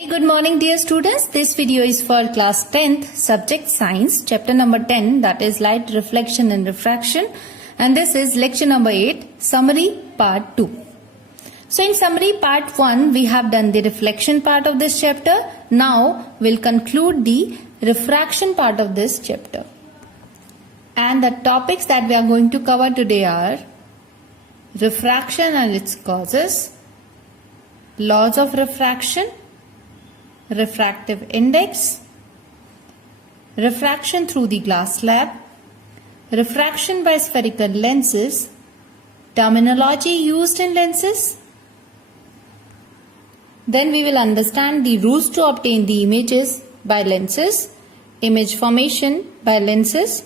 Good morning dear students. This video is for class 10th subject science chapter number 10, that is light reflection and refraction, and this is lecture number 8 summary part 2. So in summary part 1 we have done the reflection part of this chapter. Now we'll conclude the refraction part of this chapter. And the topics that we are going to cover today are refraction and its causes, laws of refraction, refractive index, refraction through the glass slab, refraction by spherical lenses, terminology used in lenses. Then we will understand the rules to obtain the images by lenses, image formation by lenses,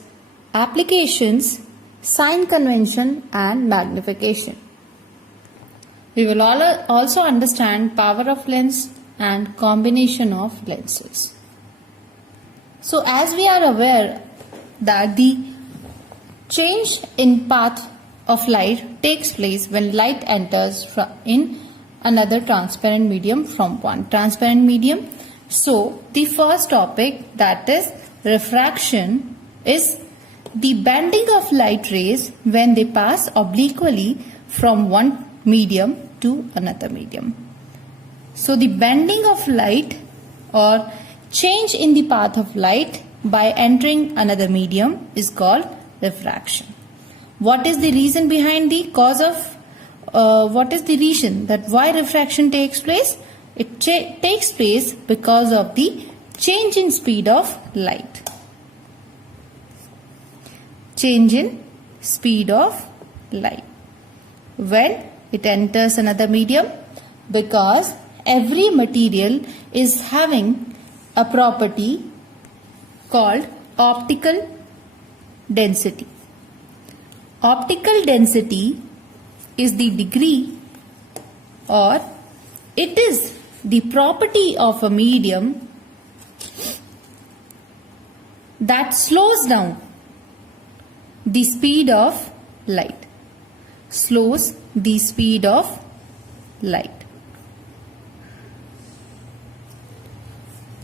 applications, sign convention and magnification. We will also understand power of lens and combination of lenses. So as we are aware that the change in path of light takes place when light enters in another transparent medium from one transparent medium. So the first topic, that is refraction, is the bending of light rays when they pass obliquely from one medium to another medium. So the bending of light or change in the path of light by entering another medium is called refraction. What is the reason behind the cause of, what is the reason that why refraction takes place? It takes place because of the change in speed of light. Change in speed of light when it enters another medium, because every material is having a property called optical density. Optical density is the degree, or it is the property of a medium that slows down the speed of light. Slows the speed of light.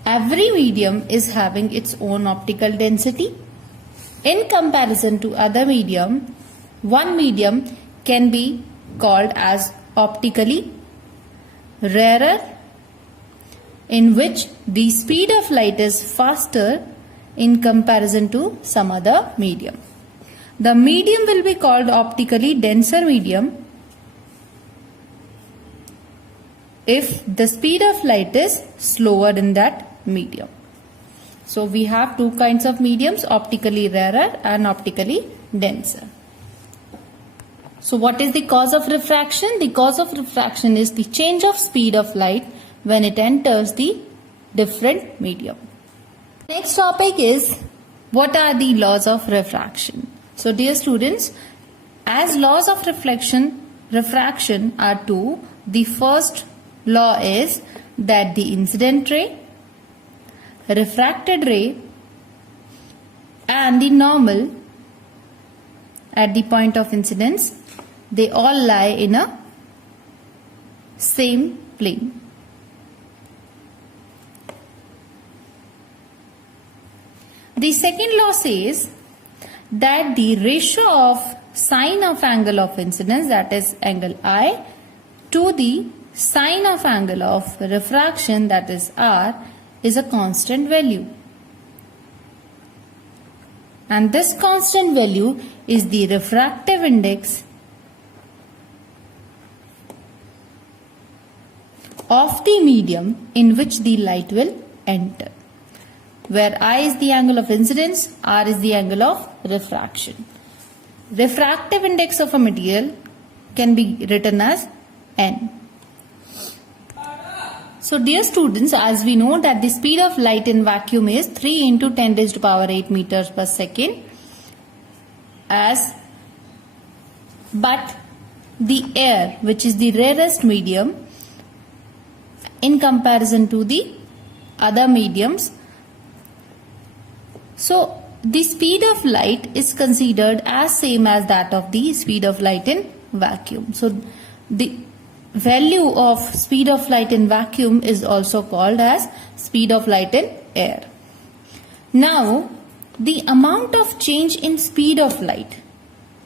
Every medium is having its own optical density. In comparison to other medium, one medium can be called as optically rarer, in which the speed of light is faster in comparison to some other medium. The medium will be called optically denser medium if the speed of light is slower in that medium. So we have two kinds of mediums, optically rarer and optically denser. So what is the cause of refraction? The cause of refraction is the change of speed of light when it enters the different medium. Next topic is, what are the laws of refraction? So dear students, as laws of refraction are two. The first law is that the incident ray, refracted ray and the normal at the point of incidence, they all lie in a same plane. The second law says that the ratio of sine of angle of incidence, that is angle I, to the sine of angle of refraction, that is R, is a constant value. And this constant value is the refractive index of the medium in which the light will enter, where I is the angle of incidence, R is the angle of refraction. Refractive index of a material can be written as N. So dear students, as we know that the speed of light in vacuum is 3 into 10 raised to power 8 meters per second, but the air, which is the rarest medium in comparison to the other mediums, so the speed of light is considered as same as that of the speed of light in vacuum. So the value of speed of light in vacuum is also called as speed of light in air. Now, the amount of change in speed of light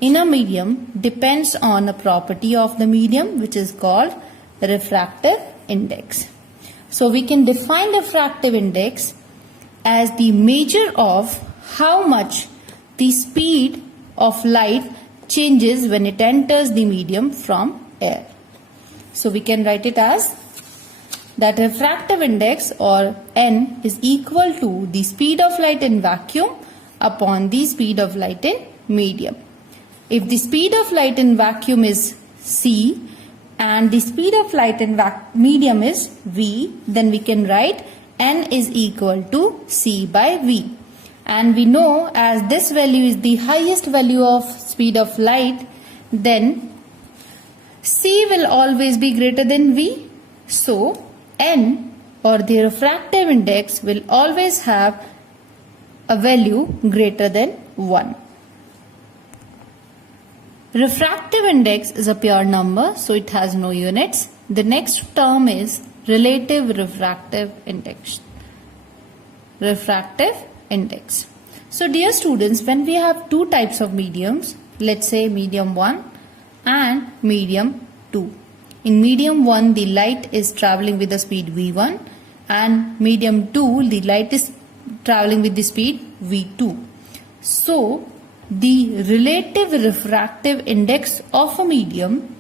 in a medium depends on a property of the medium, which is called refractive index. So we can define refractive index as the measure of how much the speed of light changes when it enters the medium from air. So we can write it as that refractive index, or N, is equal to the speed of light in vacuum upon the speed of light in medium. If the speed of light in vacuum is C and the speed of light in medium is V, then we can write N is equal to C by V. And we know, as this value is the highest value of speed of light, then C will always be greater than V. So N, or the refractive index, will always have a value greater than 1. Refractive index is a pure number, so it has no units. The next term is relative refractive index. Refractive index. So dear students, when we have two types of mediums, let's say medium 1 and medium 2. In medium 1, the light is traveling with the speed v1, and medium 2, the light is traveling with the speed v2. So the relative refractive index of a medium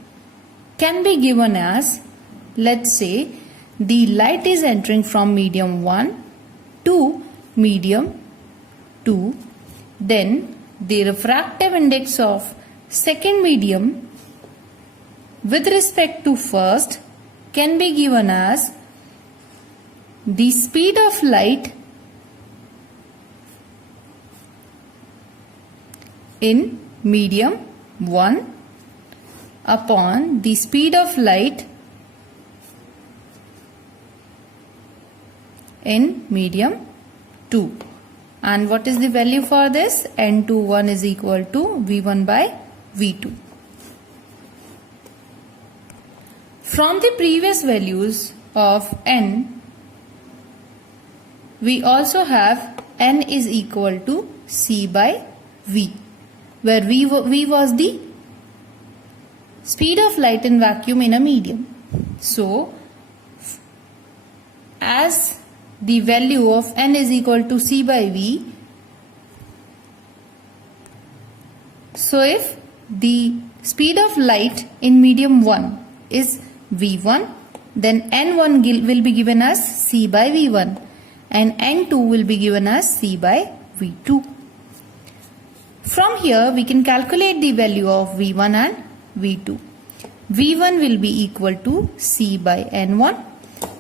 can be given as, let's say, the light is entering from medium 1 to medium 2, then the refractive index of second medium with respect to first can be given as the speed of light in medium 1 upon the speed of light in medium 2. And what is the value for this? N21 is equal to V1 by V2. From the previous values of N, we also have N is equal to C by V, where V was the speed of light in vacuum in a medium. So, as the value of N is equal to C by V, so if the speed of light in medium 1 is V1, then N1 will be given as C by V1 and N2 will be given as C by V2. From here we can calculate the value of V1 and V2. V1 will be equal to C by N1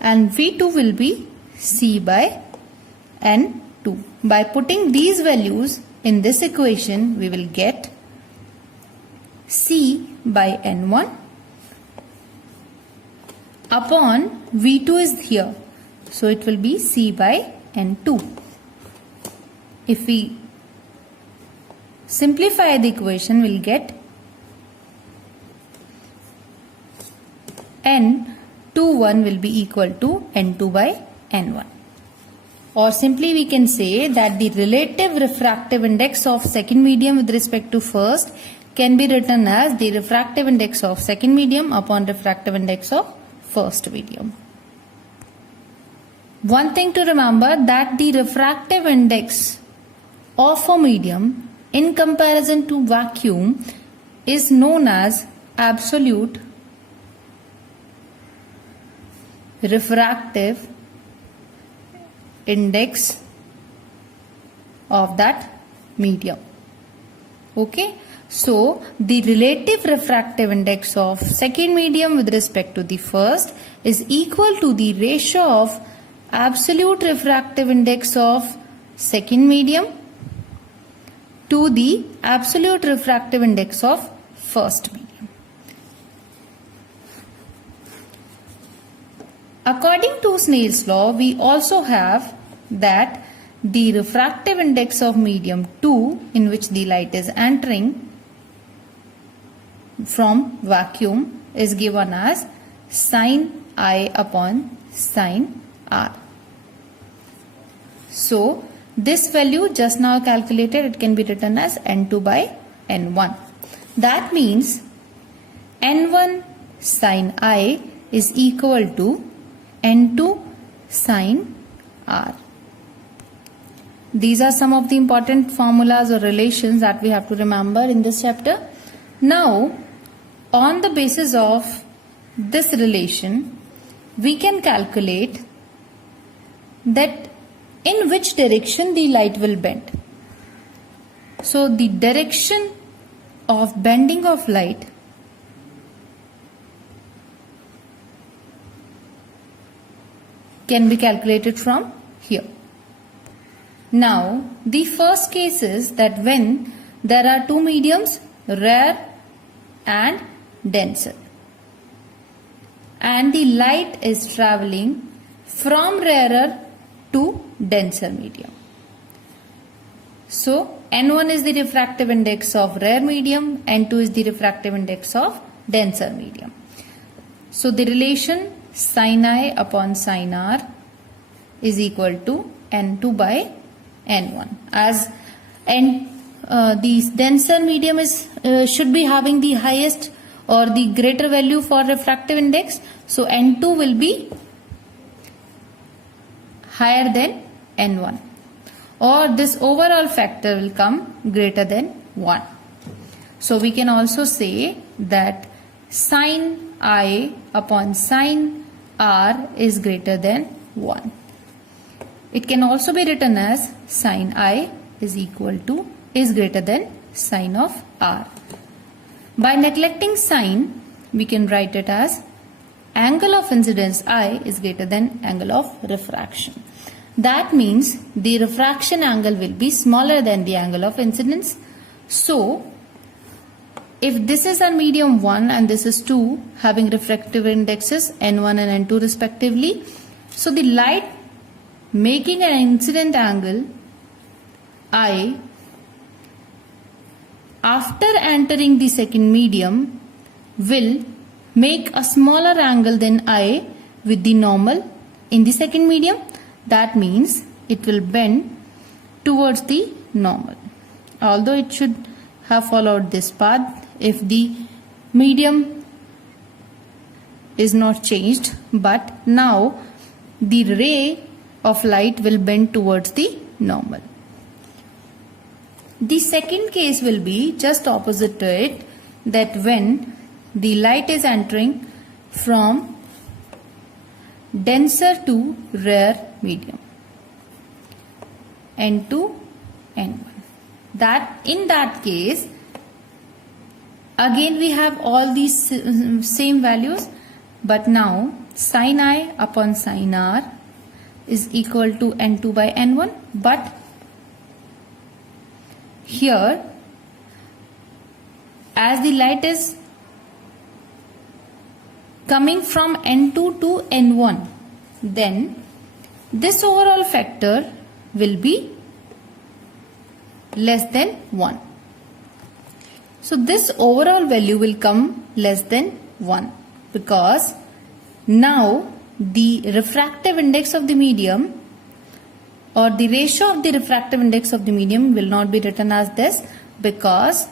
and V2 will be C by N2. By putting these values in this equation, we will get C by N1 upon V2 is here. So it will be C by N2. If we simplify the equation, we will get N21 will be equal to N2 by N1. Or simply we can say that the relative refractive index of second medium with respect to first can be written as the refractive index of second medium upon refractive index of first medium. One thing to remember, that the refractive index of a medium in comparison to vacuum is known as absolute refractive index of that medium. Okay, so the relative refractive index of second medium with respect to the first is equal to the ratio of absolute refractive index of second medium to the absolute refractive index of first medium. According to Snell's law, we also have that the refractive index of medium 2, in which the light is entering from vacuum, is given as sine I upon sine R. So this value just now calculated, it can be written as N2 by N1. That means N1 sine I is equal to N2 sine R. These are some of the important formulas or relations that we have to remember in this chapter. Now, on the basis of this relation, we can calculate that in which direction the light will bend. So the direction of bending of light can be calculated from here. Now, the first case is that when there are two mediums, rare and denser, and the light is traveling from rarer to denser medium. So, N1 is the refractive index of rare medium, N2 is the refractive index of denser medium. So, the relation sin I upon sin R is equal to N2 by N1. As the denser medium is should be having the highest or the greater value for refractive index, so N2 will be higher than N1, or this overall factor will come greater than 1. So we can also say that sin I upon sin R is greater than 1. It can also be written as sin I is greater than sin of R. By neglecting sin, we can write it as angle of incidence I is greater than angle of refraction. That means the refraction angle will be smaller than the angle of incidence. So, if this is a medium 1 and this is 2 having refractive indexes N1 and N2 respectively, so the light making an incident angle I after entering the second medium will make a smaller angle than I with the normal in the second medium. That means it will bend towards the normal. Although it should have followed this path if the medium is not changed, but now the ray of light will bend towards the normal. The second case will be just opposite to it, that when the light is entering from denser to rare medium, N2, N1. That in that case, again we have all these same values, but now sin I upon sin R is equal to N2 by N1, but here as the light is coming from N2 to N1, then this overall factor will be less than 1. So this overall value will come less than 1 because now the refractive index of the medium or the ratio of the refractive index of the medium will not be written as this, because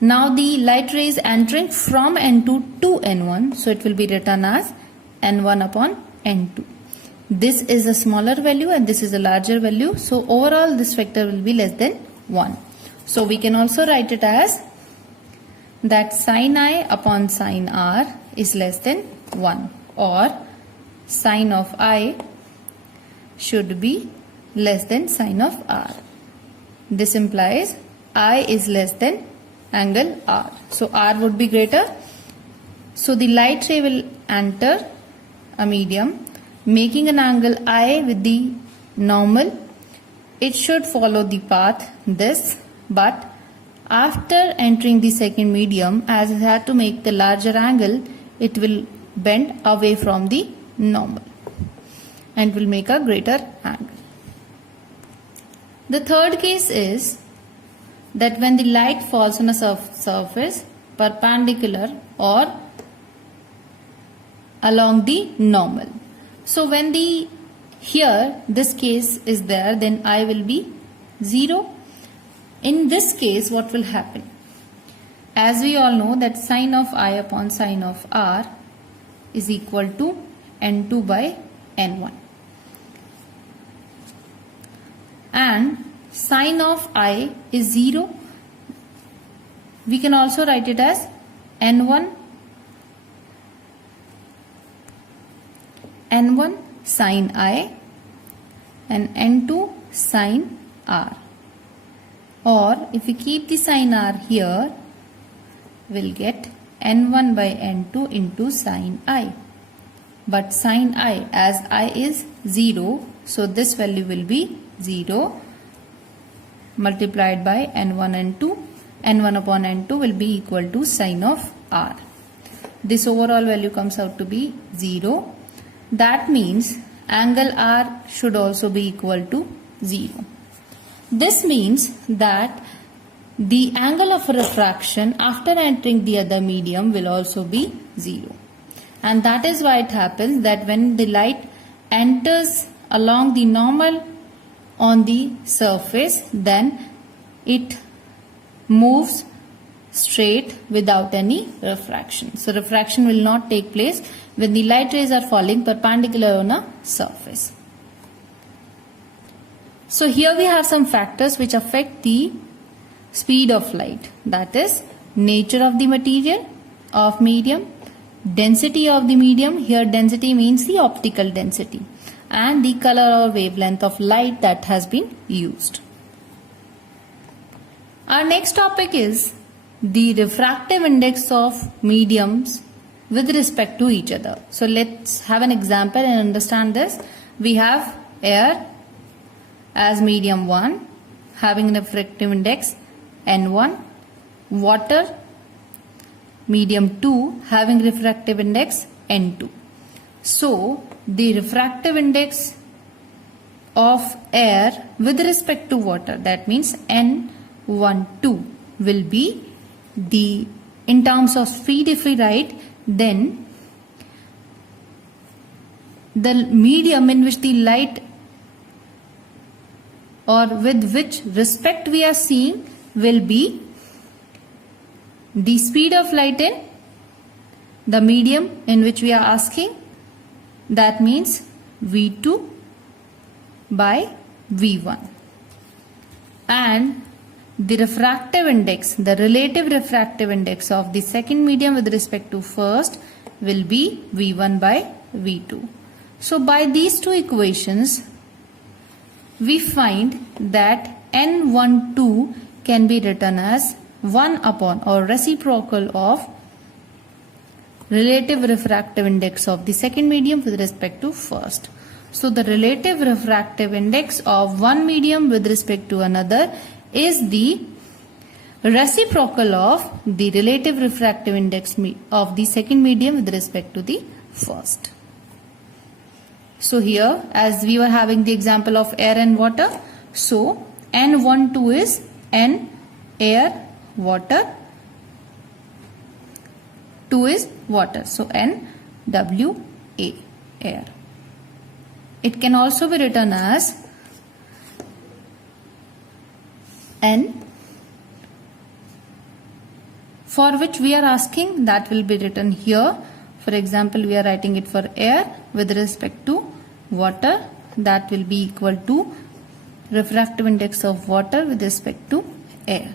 now the light ray is entering from N2 to N1, so it will be written as N1 upon N2. This is a smaller value and this is a larger value, so overall this factor will be less than 1. So we can also write it as that sin I upon sin R is less than 1, or sin of I should be less than sin of R. This implies I is less than angle R. So R would be greater. So the light ray will enter a medium making an angle I with the normal. It should follow the path this, but after entering the second medium, as it had to make the larger angle, it will bend away from the normal and will make a greater angle. The third case is that when the light falls on a surface perpendicular or along the normal. So when the here this case is there, then I will be 0. In this case, what will happen? As we all know that sine of I upon sine of R is equal to N2 by N1. And sine of I is 0. We can also write it as N1 sine I and N2 sine R. Or if we keep the sine R here, we'll get N1 by N2 into sine I. But sine I, as I is 0, so this value will be 0 multiplied by N1 N2. N1 upon N2 will be equal to sine of R. This overall value comes out to be 0. That means angle R should also be equal to 0. This means that the angle of refraction after entering the other medium will also be 0. And that is why it happens that when the light enters along the normal on the surface, then it moves straight without any refraction. So refraction will not take place when the light rays are falling perpendicular on a surface. So here we have some factors which affect the speed of light, that is nature of the material of medium, density of the medium, here density means the optical density, and the color or wavelength of light that has been used. Our next topic is the refractive index of mediums with respect to each other. So let's have an example and understand this. We have air as medium 1 having a refractive index N1, water medium 2 having refractive index N2. So the refractive index of air with respect to water, that means N12 will be the, in terms of speed if we write, then the medium in which the light or with which respect we are seeing will be the speed of light in the medium in which we are asking, that means V2 by V1, and the refractive index, the relative refractive index of the second medium with respect to first will be V1 by V2. So by these two equations we find that N12 can be written as 1 upon or reciprocal of relative refractive index of the second medium with respect to first. So the relative refractive index of one medium with respect to another is the reciprocal of the relative refractive index of the second medium with respect to the first. So here, as we were having the example of air and water, so N12 is N air, water, 2 is water, so NWA, air. It can also be written as N, for which we are asking, that will be written here. For example, we are writing it for air with respect to water, that will be equal to refractive index of water with respect to air.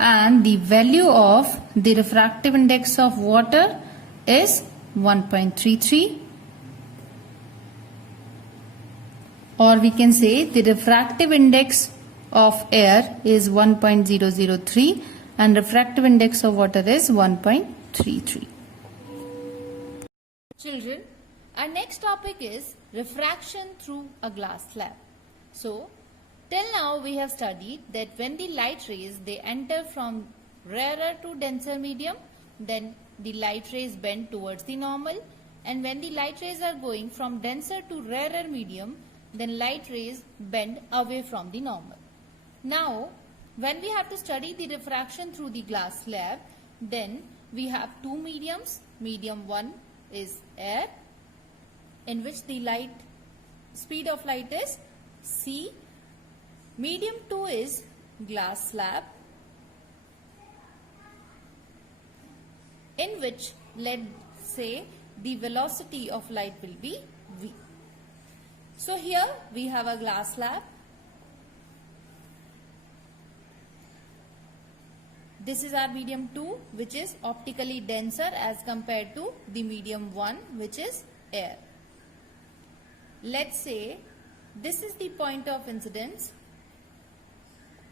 And the value of the refractive index of water is 1.33, or we can say the refractive index of air is 1.003 and refractive index of water is 1.33. Children, our next topic is refraction through a glass slab. So, till now we have studied that when the light rays they enter from rarer to denser medium, then the light rays bend towards the normal, and when the light rays are going from denser to rarer medium, then light rays bend away from the normal. Now, when we have to study the refraction through the glass slab, then we have two mediums, medium 1 is air, in which the light speed of light is c. Medium 2 is glass slab, in which, let's say, the velocity of light will be v. So here we have a glass slab. This is our medium 2, which is optically denser as compared to the medium 1, which is air. Let's say this is the point of incidence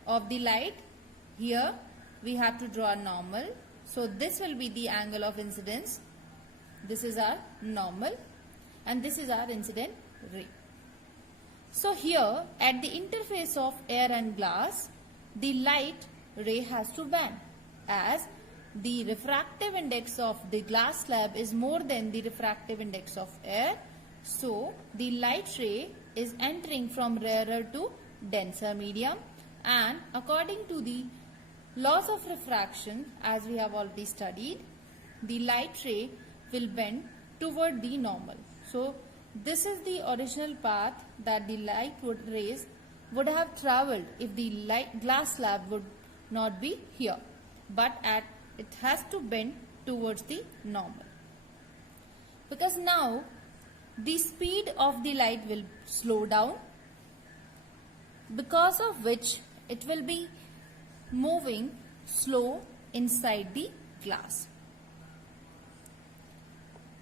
of the light. Here we have to draw normal. So this will be the angle of incidence. This is our normal and this is our incident ray. So here at the interface of air and glass, the light ray has to bend, as the refractive index of the glass slab is more than the refractive index of air. So the light ray is entering from rarer to denser medium, and according to the laws of refraction, as we have already studied, the light ray will bend toward the normal. So this is the original path that the light rays would have traveled if the glass slab would not be here, but it has to bend towards the normal, because now the speed of the light will slow down, because of which it will be moving slow inside the glass.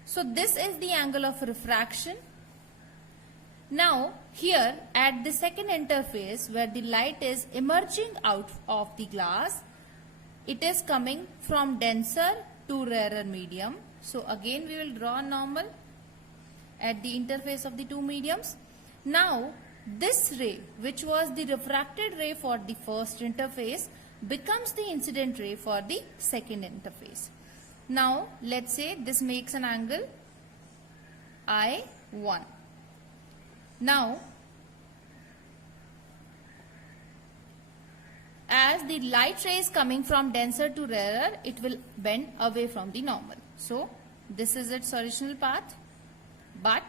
So this is the angle of refraction. Now here at the second interface, where the light is emerging out of the glass, it is coming from denser to rarer medium. So again we will draw normal at the interface of the two mediums. Now this ray, which was the refracted ray for the first interface, becomes the incident ray for the second interface. Now let's say this makes an angle I1. Now as the light ray is coming from denser to rarer, it will bend away from the normal. So this is its original path, but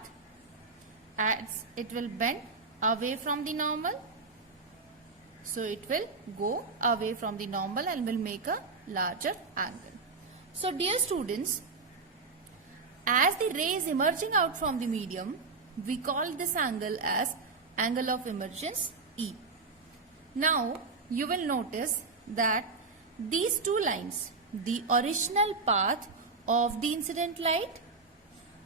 as it will bend away from the normal, so it will go away from the normal and will make a larger angle. So dear students, as the ray is emerging out from the medium, we call this angle as angle of emergence E. Now you will notice that these two lines, the original path of the incident light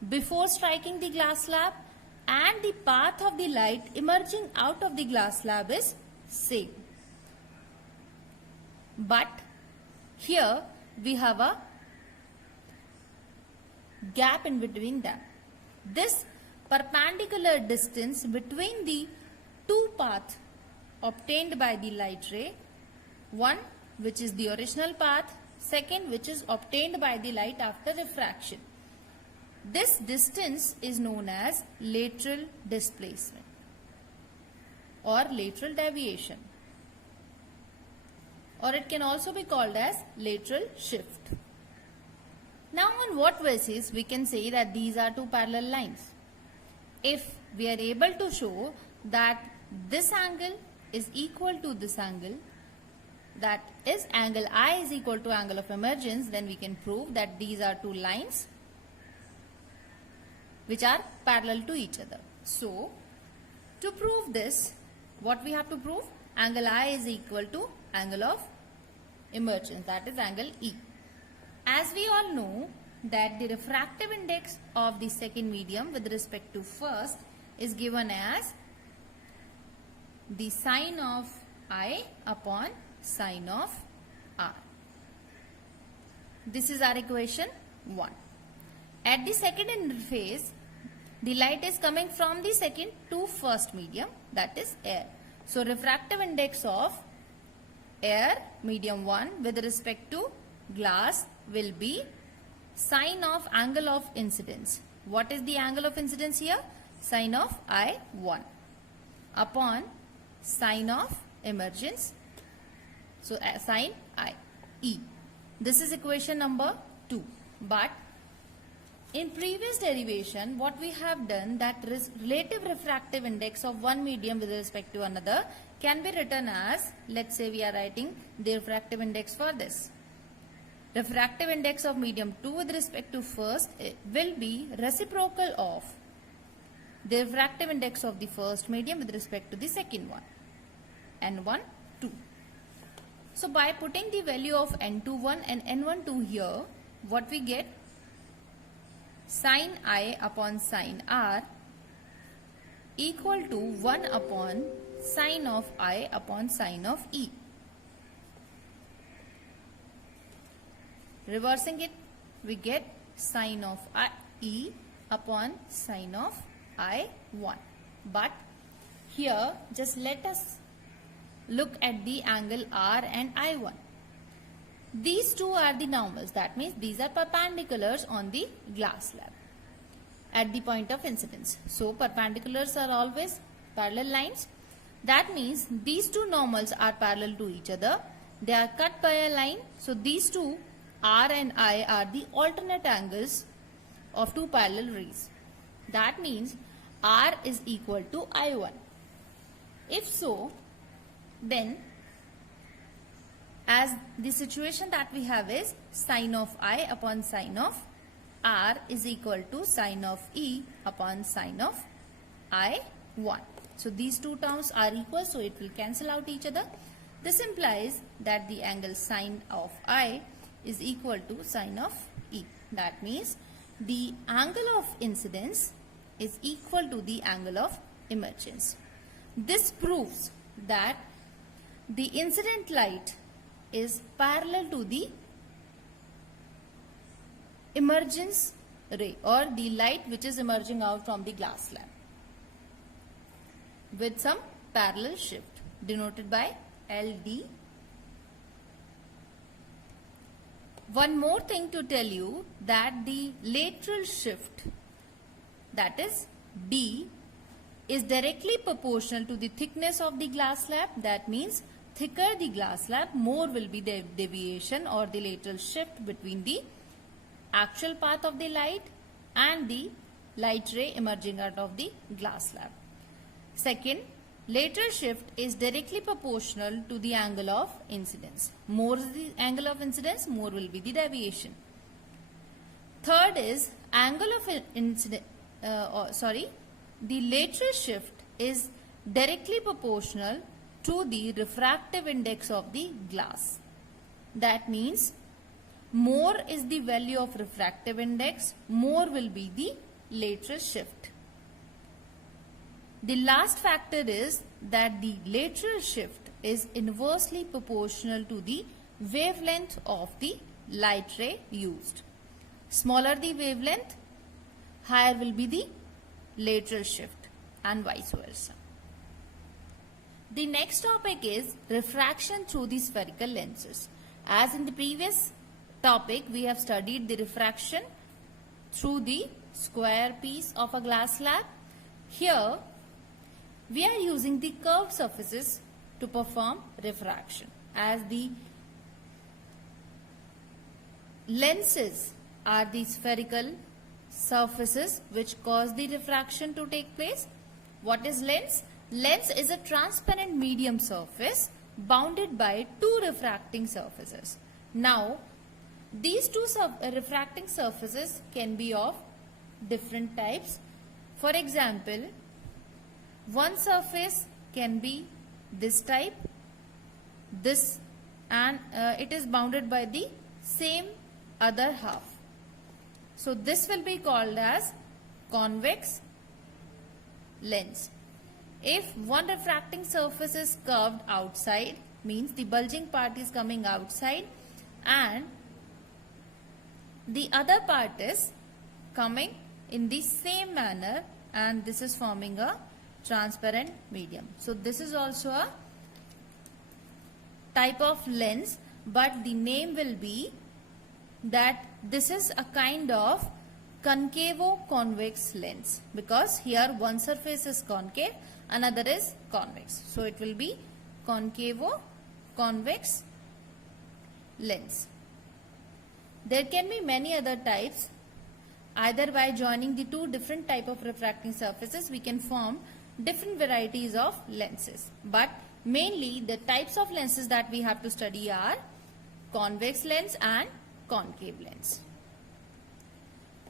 before striking the glass slab and the path of the light emerging out of the glass slab is same. But here we have a gap in between them. This perpendicular distance between the two paths obtained by the light ray, one which is the original path, second which is obtained by the light after refraction. This distance is known as lateral displacement or lateral deviation, or it can also be called as lateral shift. Now on what basis we can say that these are two parallel lines? If we are able to show that this angle is equal to this angle, that is angle I is equal to angle of emergence, then we can prove that these are two lines which are parallel to each other. So to prove this, what we have to prove? Angle I is equal to angle of emergence, that is angle E. As we all know that the refractive index of the second medium with respect to first is given as the sine of I upon sine of R. This is our equation 1. At the second interface, the light is coming from the second to first medium, that is air. So refractive index of air, medium 1, with respect to glass will be sine of angle of incidence. What is the angle of incidence here? Sine of I1 upon sine of emergence. So sine I E. This is equation number 2. But In previous derivation, what we have done, that relative refractive index of one medium with respect to another can be written as, let's say we are writing the refractive index for this. Refractive index of medium 2 with respect to first will be reciprocal of the refractive index of the first medium with respect to the second one. N1, 2. So by putting the value of N21 and N12 here, what we get? Sin I upon sin R equal to 1 upon sin of I upon sin of E. Reversing it, we get sin of E upon sin of I1. But here, just let us look at the angle R and I1. These two are the normals. That means these are perpendiculars on the glass slab at the point of incidence. So perpendiculars are always parallel lines. That means these two normals are parallel to each other. They are cut by a line. So these two, R and I, are the alternate angles of two parallel rays. That means R is equal to I1. If so, then as the situation that we have is sin of I upon sin of R is equal to sin of E upon sin of I1. So these two terms are equal, so it will cancel out each other. This implies that the angle sin of I is equal to sin of E. That means the angle of incidence is equal to the angle of emergence. This proves that the incident light is parallel to the emergence ray or the light which is emerging out from the glass slab with some parallel shift denoted by LD. One more thing to tell you, that the lateral shift, that is D, is directly proportional to the thickness of the glass slab. That means thicker the glass slab, more will be the deviation or the lateral shift between the actual path of the light and the light ray emerging out of the glass slab. Second, lateral shift is directly proportional to the angle of incidence. More is the angle of incidence, more will be the deviation. Third is angle of incidence. The lateral shift is directly proportional to the refractive index of the glass. That means more is the value of refractive index, more will be the lateral shift. The last factor is that the lateral shift is inversely proportional to the wavelength of the light ray used. Smaller the wavelength, higher will be the lateral shift, and vice versa. The next topic is refraction through the spherical lenses. As in the previous topic, we have studied the refraction through the square piece of a glass slab. Here, we are using the curved surfaces to perform refraction. As the lenses are the spherical surfaces which cause the refraction to take place. What is lens? Lens is a transparent medium surface bounded by two refracting surfaces. Now, these two refracting surfaces can be of different types. For example, one surface can be this type, this, and it is bounded by the same other half. So this will be called as convex lens. If one refracting surface is curved outside, means the bulging part is coming outside and the other part is coming in the same manner, and this is forming a transparent medium. So this is also a type of lens, but the name will be that this is a kind of concavo-convex lens, because here one surface is concave, another is convex. So it will be concavo-convex lens. There can be many other types. Either by joining the two different type of refracting surfaces, we can form different varieties of lenses. But mainly the types of lenses that we have to study are convex lens and concave lens.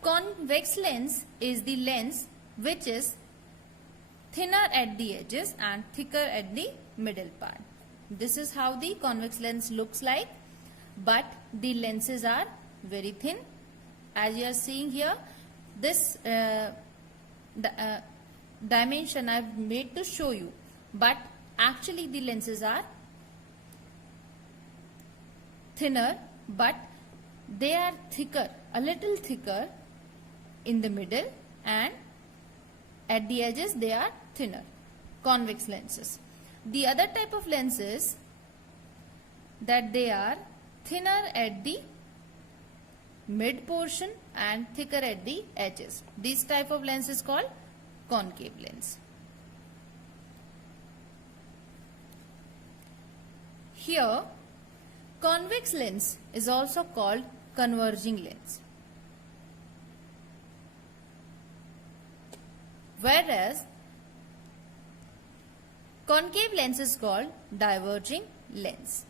Convex lens is the lens which is thinner at the edges and thicker at the middle part. This is how the convex lens looks like, but the lenses are very thin. As you are seeing here, this dimension I have made to show you, but actually the lenses are thinner, but they are thicker, a little thicker in the middle, and at the edges they are thinner. Convex lenses. The other type of lenses that they are thinner at the mid portion and thicker at the edges. This type of lens is called concave lens. Here, convex lens is also called converging lens, whereas concave lens is called diverging lens.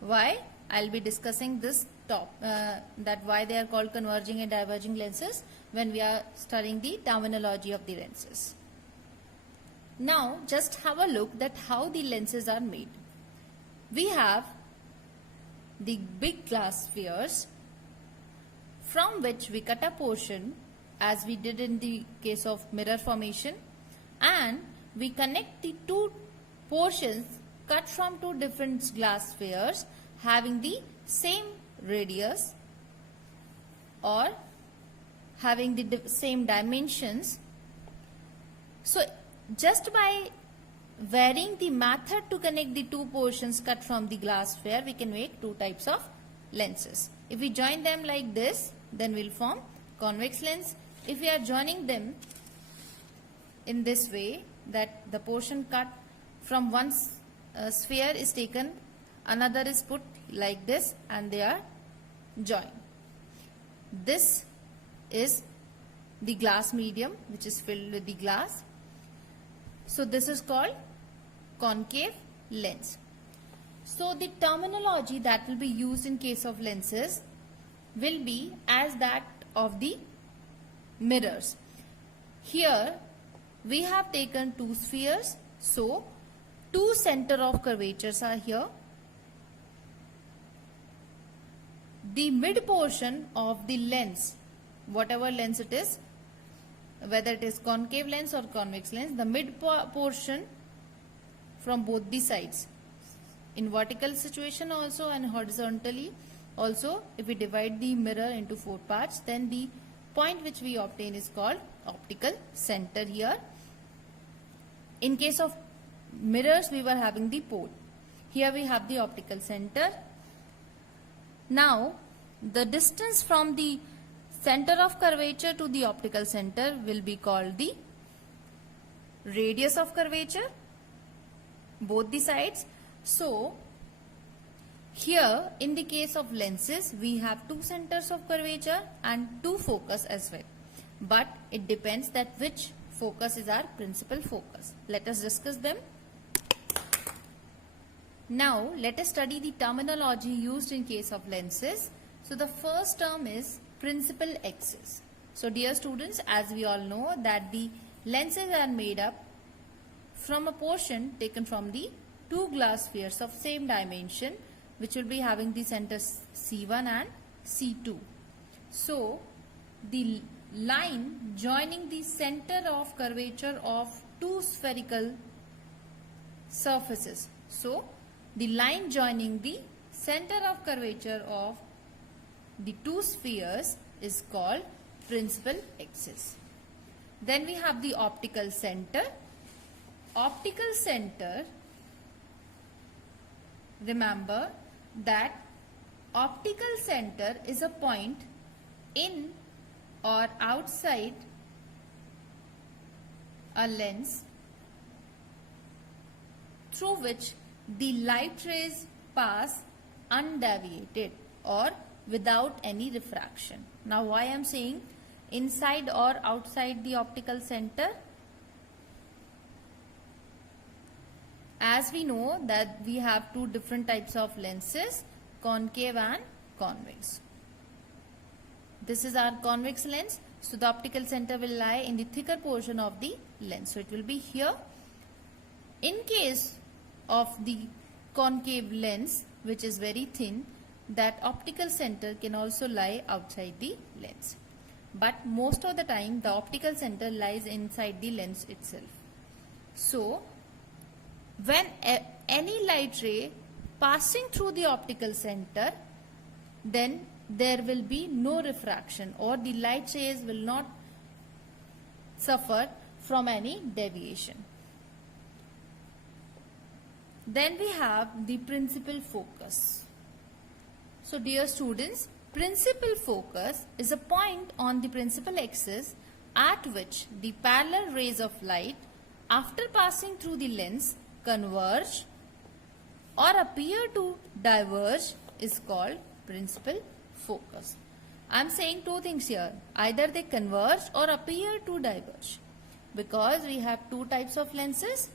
Why? I'll be discussing this that why they are called converging and diverging lenses when we are studying the terminology of the lenses. Now just have a look that how the lenses are made. We have the big glass spheres from which we cut a portion, as we did in the case of mirror formation, and we connect the two portions cut from two different glass spheres having the same radius or having the same dimensions. So just by varying the method to connect the two portions cut from the glass sphere, we can make two types of lenses. If we join them like this, then we'll form convex lens. If we are joining them in this way, that the portion cut from one sphere is taken, another is put like this, and they are joined. This is the glass medium which is filled with the glass. So this is called concave lens. So the terminology that will be used in case of lenses will be as that of the mirrors. Here we have taken two spheres, so two center of curvatures are here. The mid portion of the lens, whatever lens it is, whether it is concave lens or convex lens, the mid portion from both the sides, in vertical situation also and horizontally also, if we divide the mirror into four parts, then the point which we obtain is called optical center here. In case of mirrors, we were having the pole. Here we have the optical center. Now the distance from the center of curvature to the optical center will be called the radius of curvature, both the sides. So here in the case of lenses, we have two centers of curvature and two focus as well, but it depends that which focus is our principal focus. Let us discuss them. Now let us study the terminology used in case of lenses. So the first term is principal axis. So dear students, as we all know that the lenses are made up from a portion taken from the two glass spheres of same dimension, which will be having the centers C1 and C2. So the line joining the center of curvature of two spherical surfaces. So the line joining the center of curvature of the two spheres is called principal axis. Then we have the optical center. Optical center, remember that optical center is a point in or outside a lens through which the light rays pass undeviated or without any refraction. Now why I am saying inside or outside the optical center? As we know that we have two different types of lenses, concave and convex. This is our convex lens. So the optical center will lie in the thicker portion of the lens. So it will be here. In case of the concave lens, which is very thin, that optical center can also lie outside the lens. But most of the time the optical center lies inside the lens itself. So when any light ray passing through the optical center, then there will be no refraction, or the light rays will not suffer from any deviation. Then we have the principal focus. So dear students, principal focus is a point on the principal axis at which the parallel rays of light, after passing through the lens, converge or appear to diverge is called principal focus. I am saying two things here. Either they converge or appear to diverge, because we have two types of lenses.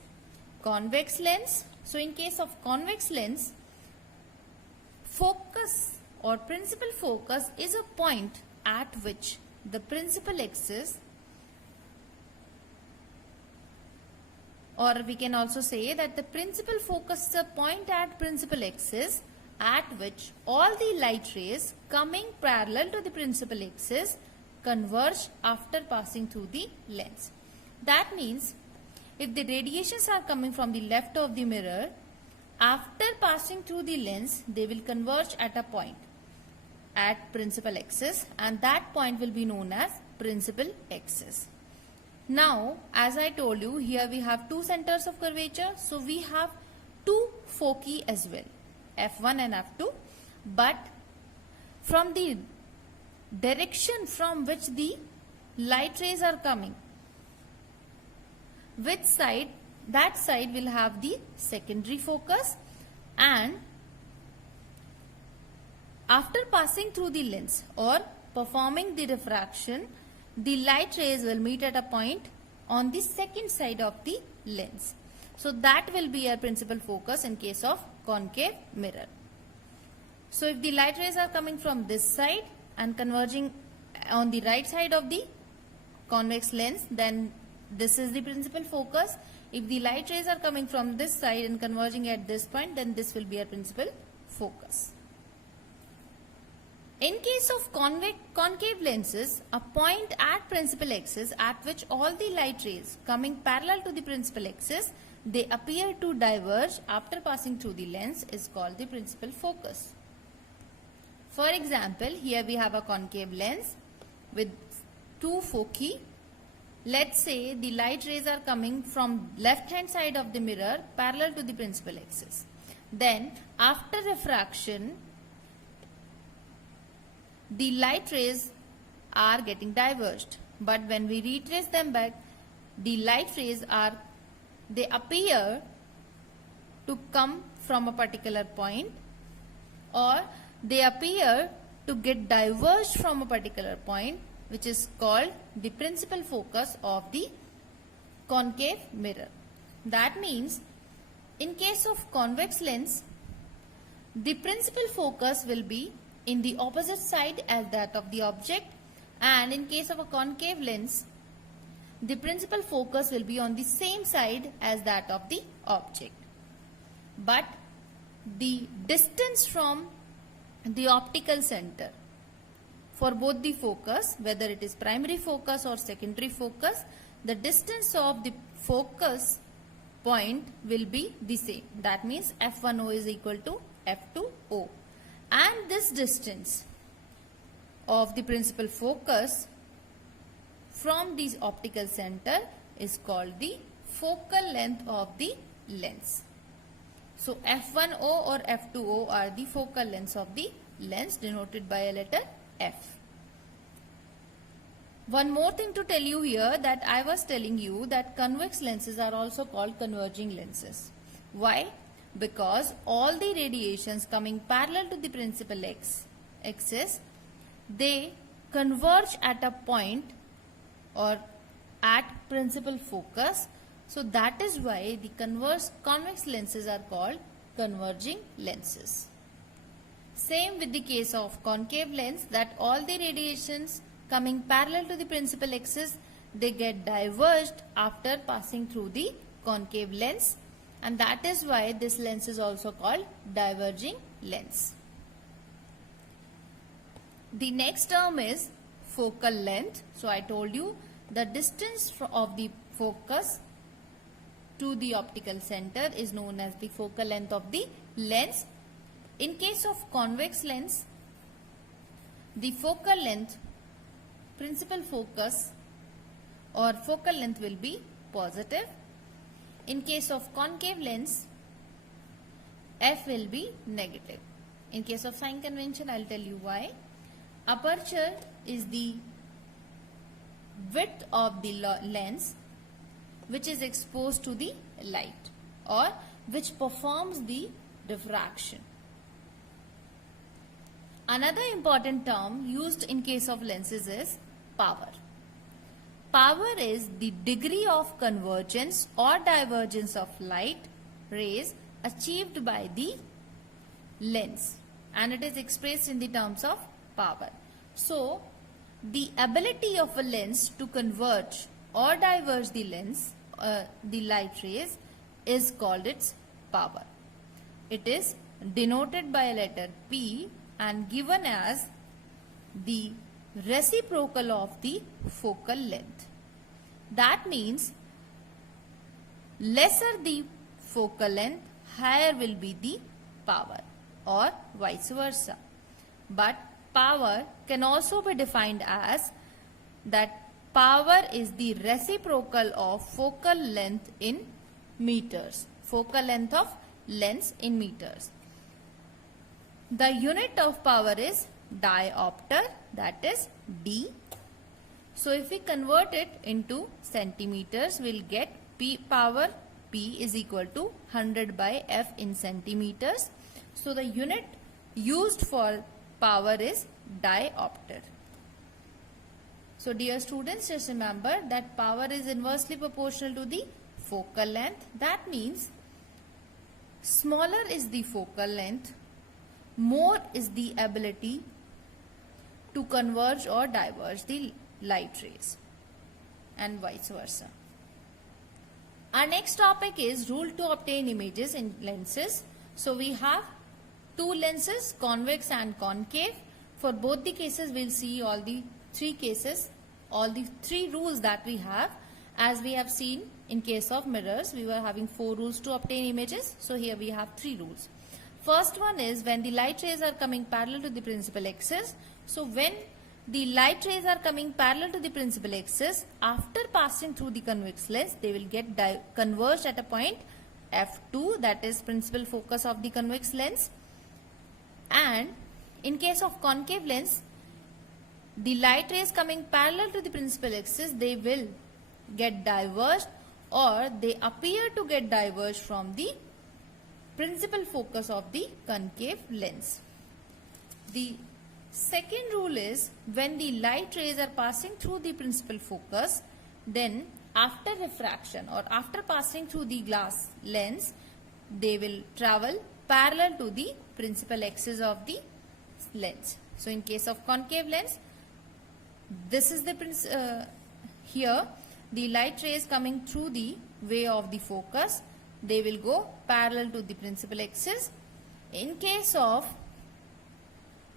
Convex lens. So in case of convex lens, focus or principal focus is a point at which the principal axis, or we can also say that the principal focus is a point at principal axis at which all the light rays coming parallel to the principal axis converge after passing through the lens. That means if the radiations are coming from the left of the mirror, after passing through the lens, they will converge at a point at principal axis, and that point will be known as principal axis. Now, as I told you, here we have two centers of curvature, so we have two foci as well, F1 and F2, but from the direction from which the light rays are coming, which side, that side will have the secondary focus, and after passing through the lens or performing the refraction, the light rays will meet at a point on the second side of the lens. So that will be our principal focus in case of concave mirror. So if the light rays are coming from this side and converging on the right side of the convex lens, then this is the principal focus. If the light rays are coming from this side and converging at this point, then this will be our principal focus. In case of concave lenses, a point at principal axis at which all the light rays coming parallel to the principal axis, they appear to diverge after passing through the lens is called the principal focus. For example, here we have a concave lens with two foci. Let's say the light rays are coming from left hand side of the mirror parallel to the principal axis. Then after refraction, the light rays are getting diverged, but when we retrace them back, the light rays they appear to come from a particular point, or they appear to get diverged from a particular point, which is called the principal focus of the concave mirror. That means in case of convex lens, the principal focus will be in the opposite side as that of the object, and in case of a concave lens, the principal focus will be on the same side as that of the object. But the distance from the optical center for both the focus, whether it is primary focus or secondary focus, the distance of the focus point will be the same. That means F1O is equal to F2O. And this distance of the principal focus from the optical center is called the focal length of the lens. So F1O or F2O are the focal lengths of the lens, denoted by a letter F. One more thing to tell you here, that I was telling you that convex lenses are also called converging lenses. Why? Because all the radiations coming parallel to the principal axis axis, they converge at a point or at principal focus. So that is why the convex lenses are called converging lenses. Same with the case of concave lens, that all the radiations coming parallel to the principal axis, they get diverged after passing through the concave lens, and that is why this lens is also called diverging lens. The next term is focal length. So I told you the distance of the focus to the optical center is known as the focal length of the lens. In case of convex lens, the focal length, principal focus or focal length will be positive. In case of concave lens, f will be negative. In case of sign convention, I will tell you why. Aperture is the width of the lens which is exposed to the light or which performs the diffraction. Another important term used in case of lenses is power. Power is the degree of convergence or divergence of light rays achieved by the lens, and it is expressed in the terms of power. So, the ability of a lens to converge or diverge the light rays is called its power. It is denoted by a letter P and given as the reciprocal of the focal length. That means lesser the focal length, higher will be the power, or vice versa. But power can also be defined as that power is the reciprocal of focal length in meters. Focal length of lens in meters. The unit of power is diopter, that is D. So if we convert it into centimeters, we'll get power P is equal to 100 by F in centimeters. So the unit used for power is diopter. So dear students, just remember that power is inversely proportional to the focal length. That means smaller is the focal length, more is the ability to converge or diverge the light rays, and vice versa. Our next topic is rule to obtain images in lenses. So we have two lenses, convex and concave. For both the cases, we'll see all the three cases, all the three rules that we have. As we have seen in case of mirrors, we were having 4 rules to obtain images. So here we have 3 rules. First one is when the light rays are coming parallel to the principal axis. So when the light rays are coming parallel to the principal axis, after passing through the convex lens, they will get converged at a point F2, that is principal focus of the convex lens. And in case of concave lens, the light rays coming parallel to the principal axis, they will get diverged, or they appear to get diverged from the principal focus of the concave lens. The second rule is when the light rays are passing through the principal focus, then after refraction or after passing through the glass lens, they will travel parallel to the principal axis of the lens. So in case of concave lens, this is the here the light rays coming through the way of the focus, they will go parallel to the principal axis. In case of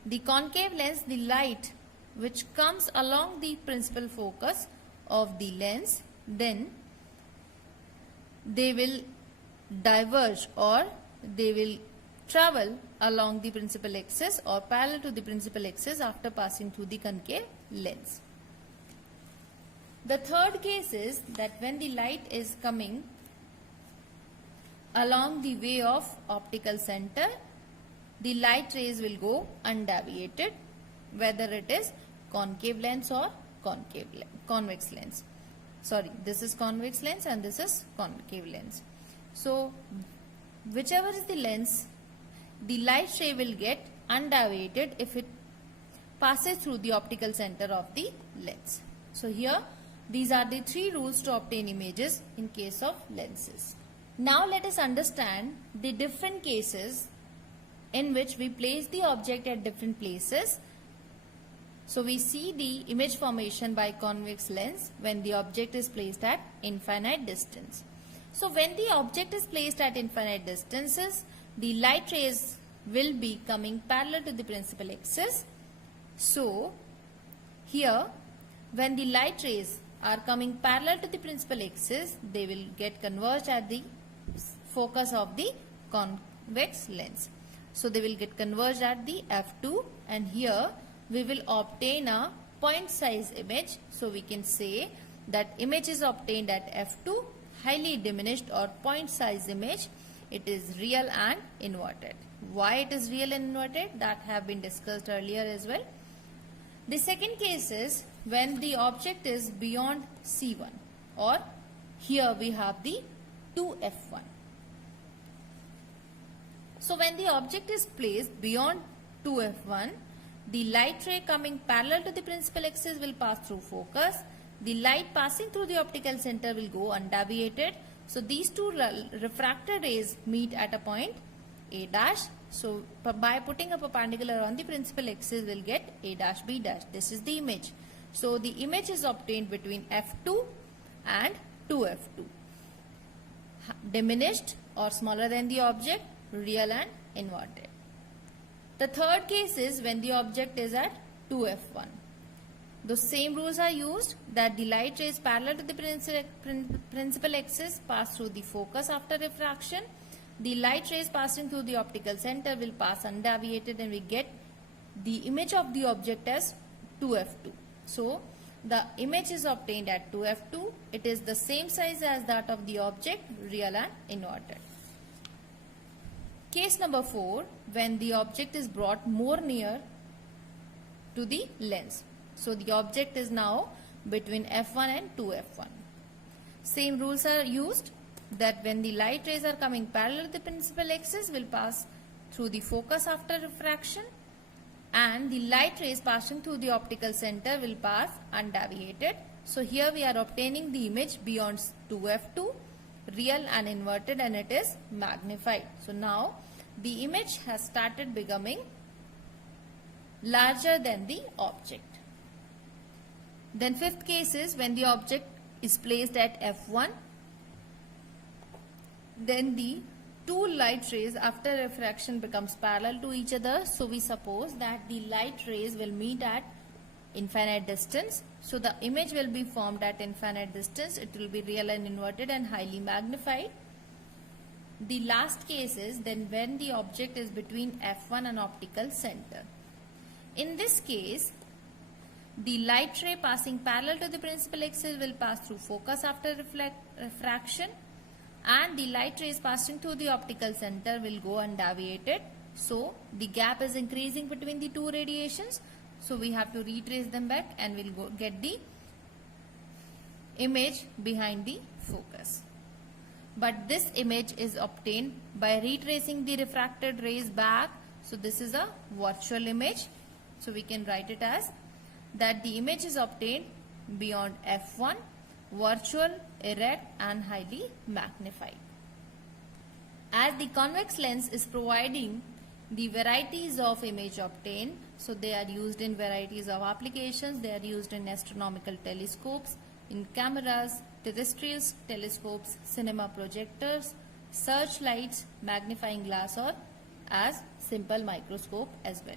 the concave lens, the light which comes along the principal focus of the lens, then they will diverge or they will travel along the principal axis or parallel to the principal axis after passing through the concave lens. The third case is that when the light is coming along the way of optical center, the light rays will go undeviated, whether it is concave lens or convex lens. Sorry, this is convex lens and this is concave lens. So whichever is the lens, the light ray will get undeviated if it passes through the optical center of the lens. So here these are the three rules to obtain images in case of lenses. Now let us understand the different cases in which we place the object at different places. So we see the image formation by convex lens when the object is placed at infinite distance. So when the object is placed at infinite distances, the light rays will be coming parallel to the principal axis. So here when the light rays are coming parallel to the principal axis, they will get converged at the focus of the convex lens. So they will get converged at the f2, and here we will obtain a point size image. So we can say that image is obtained at f2, highly diminished or point size image. It is real and inverted. Why it is real and inverted? That have been discussed earlier as well. The second case is when the object is beyond C1, or here we have the 2f1. So when the object is placed beyond 2f1, the light ray coming parallel to the principal axis will pass through focus. The light passing through the optical center will go undeviated. So these two refracted rays meet at a point A dash. So by putting a perpendicular on the principal axis, we'll get A dash B dash. This is the image. So the image is obtained between f2 and 2f2. Diminished or smaller than the object, real and inverted. The third case is when the object is at 2f1. The same rules are used, that the light rays parallel to the principal axis pass through the focus after refraction. The light rays passing through the optical center will pass undeviated, and we get the image of the object as 2f2. So the image is obtained at 2f2. It is the same size as that of the object, real and inverted. Case number 4, when the object is brought more near to the lens. So the object is now between f1 and 2f1. Same rules are used, that when the light rays are coming parallel to the principal axis, will pass through the focus after refraction, and the light rays passing through the optical center will pass undeviated. So here we are obtaining the image beyond 2f2, real and inverted, and it is magnified. So now the image has started becoming larger than the object. Then fifth case is when the object is placed at f1, then the two light rays after refraction becomes parallel to each other. So we suppose that the light rays will meet at infinite distance. So the image will be formed at infinite distance. It will be real and inverted and highly magnified. The last case is then when the object is between f1 and optical center. In this case, the light ray passing parallel to the principal axis will pass through focus after refraction, and the light rays passing through the optical center will go undeviated. So the gap is increasing between the two radiations. So we have to retrace them back, and we'll get the image behind the focus. But this image is obtained by retracing the refracted rays back. So this is a virtual image. So we can write it as that the image is obtained beyond f1, virtual, erect and highly magnified. As the convex lens is providing the varieties of image obtained, so they are used in varieties of applications. They are used in astronomical telescopes, in cameras, terrestrial telescopes, cinema projectors, searchlights, magnifying glass, or as simple microscope as well.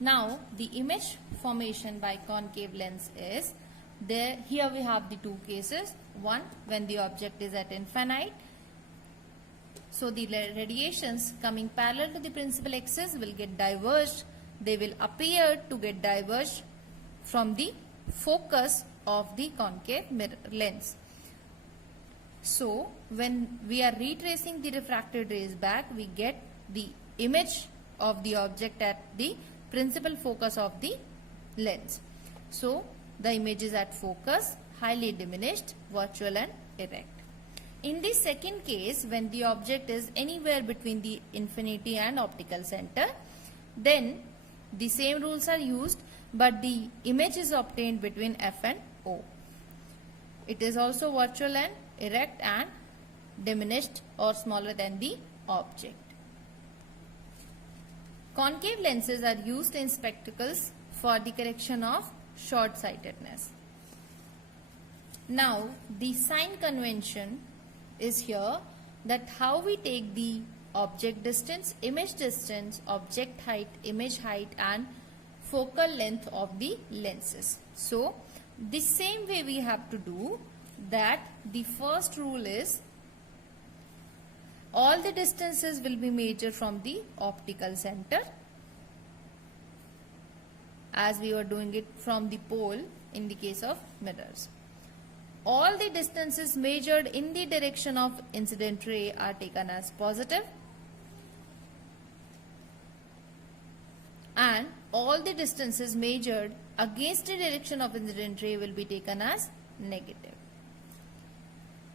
Now the image formation by concave lens is there. Here we have the two cases. One, when the object is at infinite, so the radiations coming parallel to the principal axis will get diverged. They will appear to get diverged from the focus of the concave lens. So when we are retracing the refracted rays back, we get the image of the object at the principal focus of the lens. So the image is at focus, highly diminished, virtual and erect. In the second case, when the object is anywhere between the infinity and optical center, then the same rules are used, but the image is obtained between F and O. It is also virtual and erect and diminished or smaller than the object. Concave lenses are used in spectacles for the correction of short-sightedness. Now, the sign convention is here, that how we take the object distance, object height, image height and focal length of the lenses. So, the same way we have to do that. The first rule is all the distances will be measured from the optical center, as we were doing it from the pole in the case of mirrors. All the distances measured in the direction of incident ray are taken as positive, and all the distances measured against the direction of incident ray will be taken as negative.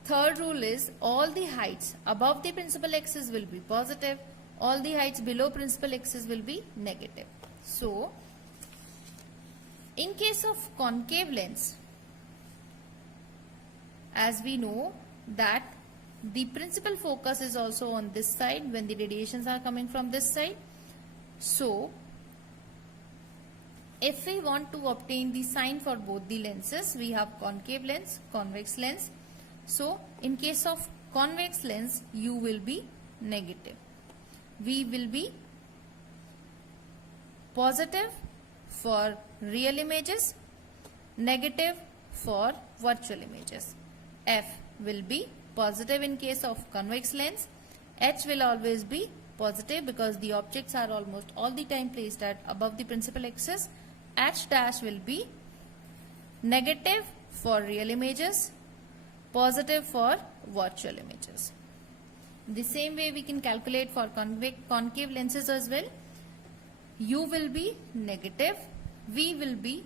Third rule is all the heights above the principal axis will be positive, all the heights below principal axis will be negative. So, in case of concave lens, as we know that the principal focus is also on this side when the radiations are coming from this side. So, if we want to obtain the sign for both the lenses, we have concave lens, convex lens. So, in case of convex lens, U will be negative. V will be positive for real images, negative for virtual images. F will be positive in case of convex lens. H will always be positive because the objects are almost all the time placed at above the principal axis. H dash will be negative for real images, positive for virtual images. The same way we can calculate for concave lenses as well. U will be negative, V will be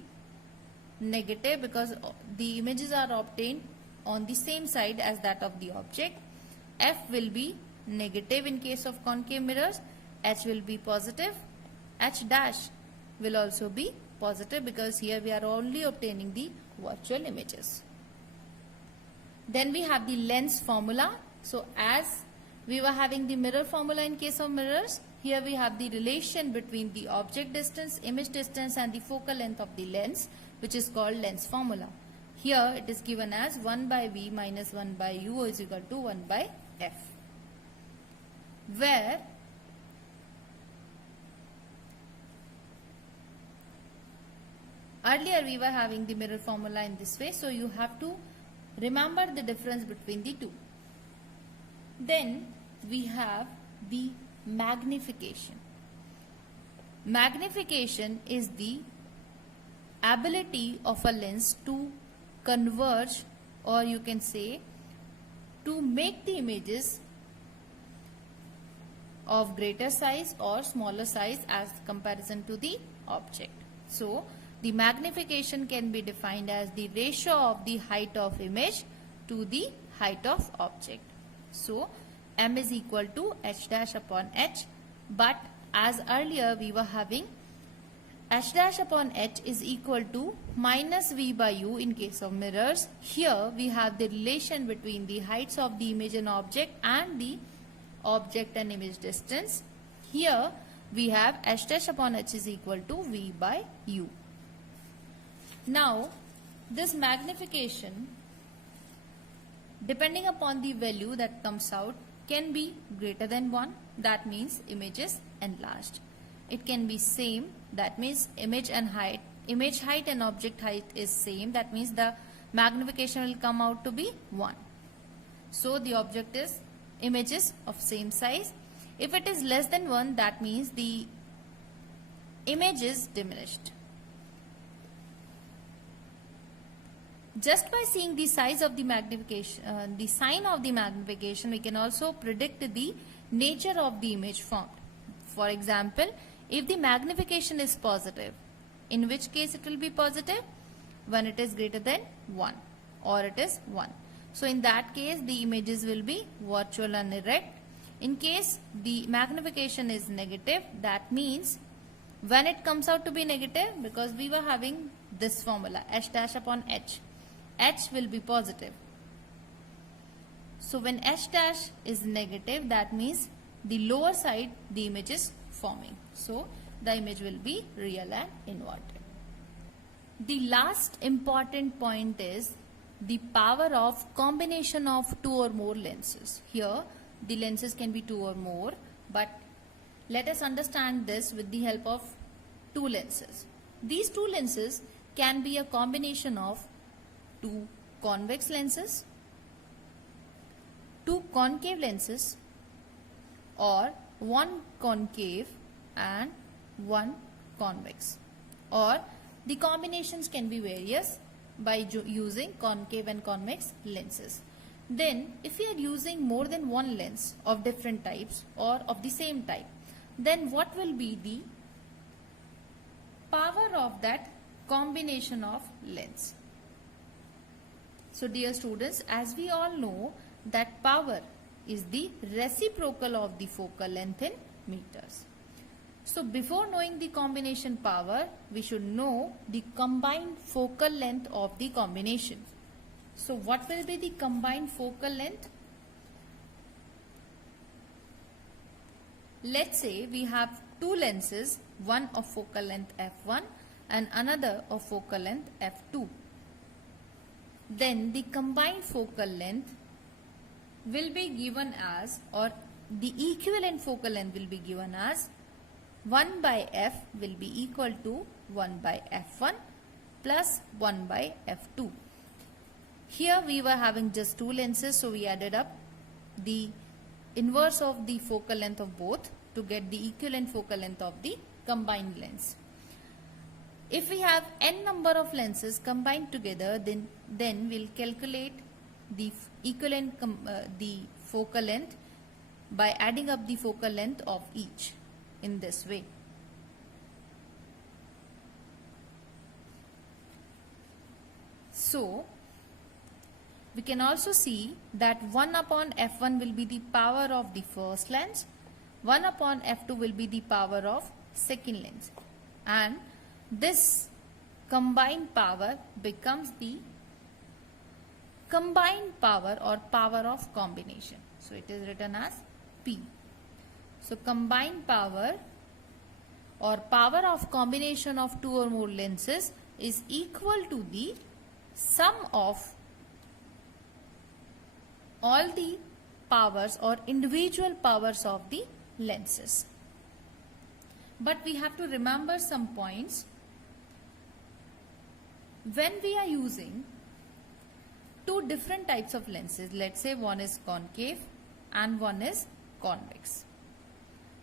negative because the images are obtained on the same side as that of the object. F will be negative in case of concave mirrors, H will be positive, H dash will also be positive because here we are only obtaining the virtual images. Then we have the lens formula. So, as we were having the mirror formula in case of mirrors, here we have the relation between the object distance, image distance and the focal length of the lens, which is called lens formula. Here it is given as 1 by V minus 1 by U is equal to 1 by F, where earlier we were having the mirror formula in this way, so you have to remember the difference between the two. Then we have the magnification. Magnification is the ability of a lens to converge, or you can say to make the images of greater size or smaller size as comparison to the object. So, the magnification can be defined as the ratio of the height of image to the height of object. So, M is equal to H dash upon H, but as earlier we were having H dash upon H is equal to minus V by U in case of mirrors. Here we have the relation between the heights of the image and object the object and image distance. Here we have H dash upon H is equal to V by U. Now, this magnification, depending upon the value that comes out, can be greater than 1, that means image is enlarged. It can be same, that means image height and object height is same, that means the magnification will come out to be 1. So, the image is of same size. If it is less than 1, that means the image is diminished. Just by seeing the size of the magnification, the sign of the magnification, we can also predict the nature of the image formed. For example, if the magnification is positive, in which case it will be positive? When it is greater than 1 or it is 1. So, in that case the images will be virtual and erect. In case the magnification is negative, that means When it comes out to be negative, because we were having this formula h dash upon h, h will be positive. So when h dash is negative, that means the lower side the image is forming. So the image will be real and inverted. The last important point is the power of combination of two or more lenses. Here the lenses can be two or more, but let us understand this with the help of two lenses. These two lenses can be a combination of two convex lenses, two concave lenses, or one concave and one convex, or the combinations can be various by using concave and convex lenses. Then if we are using more than one lens of different types or of the same type, then what will be the power of that combination of lens? So dear students, as we all know that power is the reciprocal of the focal length in meters. So before knowing the combination power, we should know the combined focal length of the combination. So what will be the combined focal length? Let's say we have two lenses, one of focal length f1 and another of focal length f2. Then the combined focal length will be given as, or the equivalent focal length will be given as 1 by f will be equal to 1 by f1 plus 1 by f2. Here we were having just two lenses, so we added up the inverse of the focal length of both to get the equivalent focal length of the combined lens. If we have n number of lenses combined together, then we'll calculate the equivalent the focal length by adding up the focal length of each in this way. So we can also see that 1 upon f1 will be the power of the first lens, 1 upon f2 will be the power of second lens, and this combined power becomes the combined power or power of combination. So it is written as P. So combined power or power of combination of two or more lenses is equal to the sum of all the powers or individual powers of the lenses. But we have to remember some points. When we are using two different types of lenses, let's say one is concave and one is convex.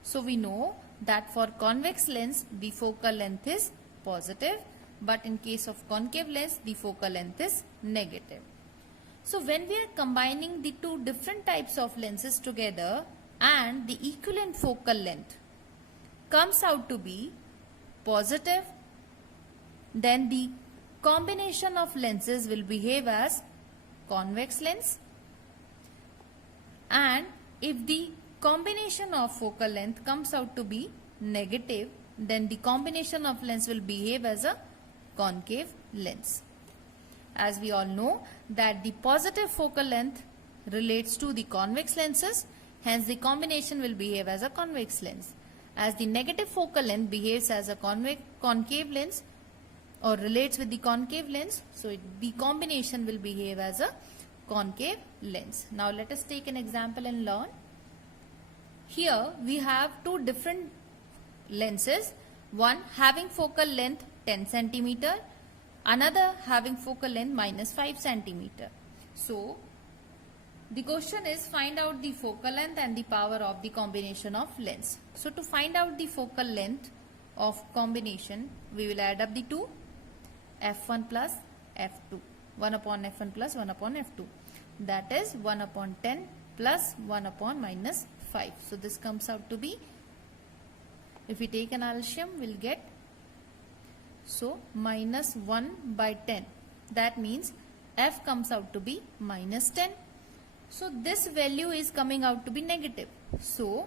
So we know that for convex lens the focal length is positive, but in case of concave lens the focal length is negative. So when we are combining the two different types of lenses together and the equivalent focal length comes out to be positive, then the combination of lenses will behave as convex lens, and if the combination of focal length comes out to be negative, then the combination of lens will behave as a concave lens. As we all know that the positive focal length relates to the convex lenses, hence the combination will behave as a convex lens. As the negative focal length behaves as a concave lens or relates with the concave lens, so the combination will behave as a concave lens. Now let us take an example and learn. Here we have two different lenses, one having focal length 10 centimeter, another having focal length minus 5 centimeter. So the question is find out the focal length and the power of the combination of lens. So to find out the focal length of combination, we will add up the two, f1 plus f2, 1 upon f1 plus 1 upon f2, that is 1 upon 10 plus 1 upon minus 5. So this comes out to be, if we take an LCM, we'll get, so minus 1 by 10, that means f comes out to be minus 10. So this value is coming out to be negative. So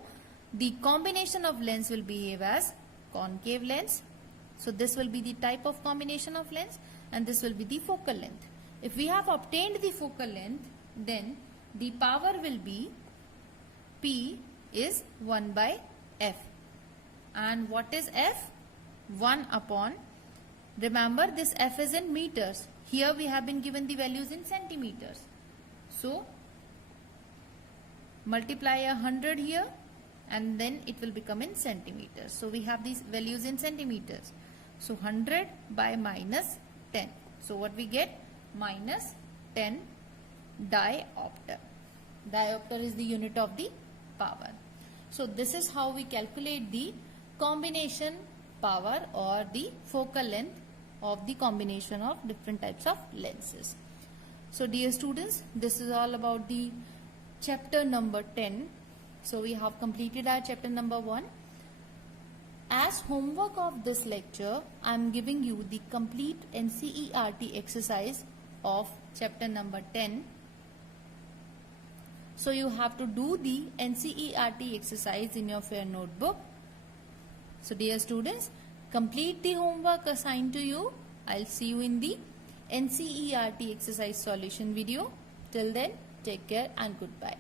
the combination of lens will behave as concave lens. So this will be the type of combination of lens, and this will be the focal length. If we have obtained the focal length, then the power will be P is 1 by F. And what is F? 1 upon, remember this F is in meters. Here we have been given the values in centimeters. So multiply 100 here and then it will become in centimeters. So we have these values in centimeters. So 100 by minus 10. So what we get? Minus 10 diopter. Diopter is the unit of the power. So this is how we calculate the combination power or the focal length of the combination of different types of lenses. So dear students, this is all about the chapter number 10. So we have completed our chapter number 1. As homework of this lecture, I am giving you the complete NCERT exercise of chapter number 10. So you have to do the NCERT exercise in your fair notebook. So dear students, complete the homework assigned to you. I'll see you in the NCERT exercise solution video. Till then, take care and goodbye.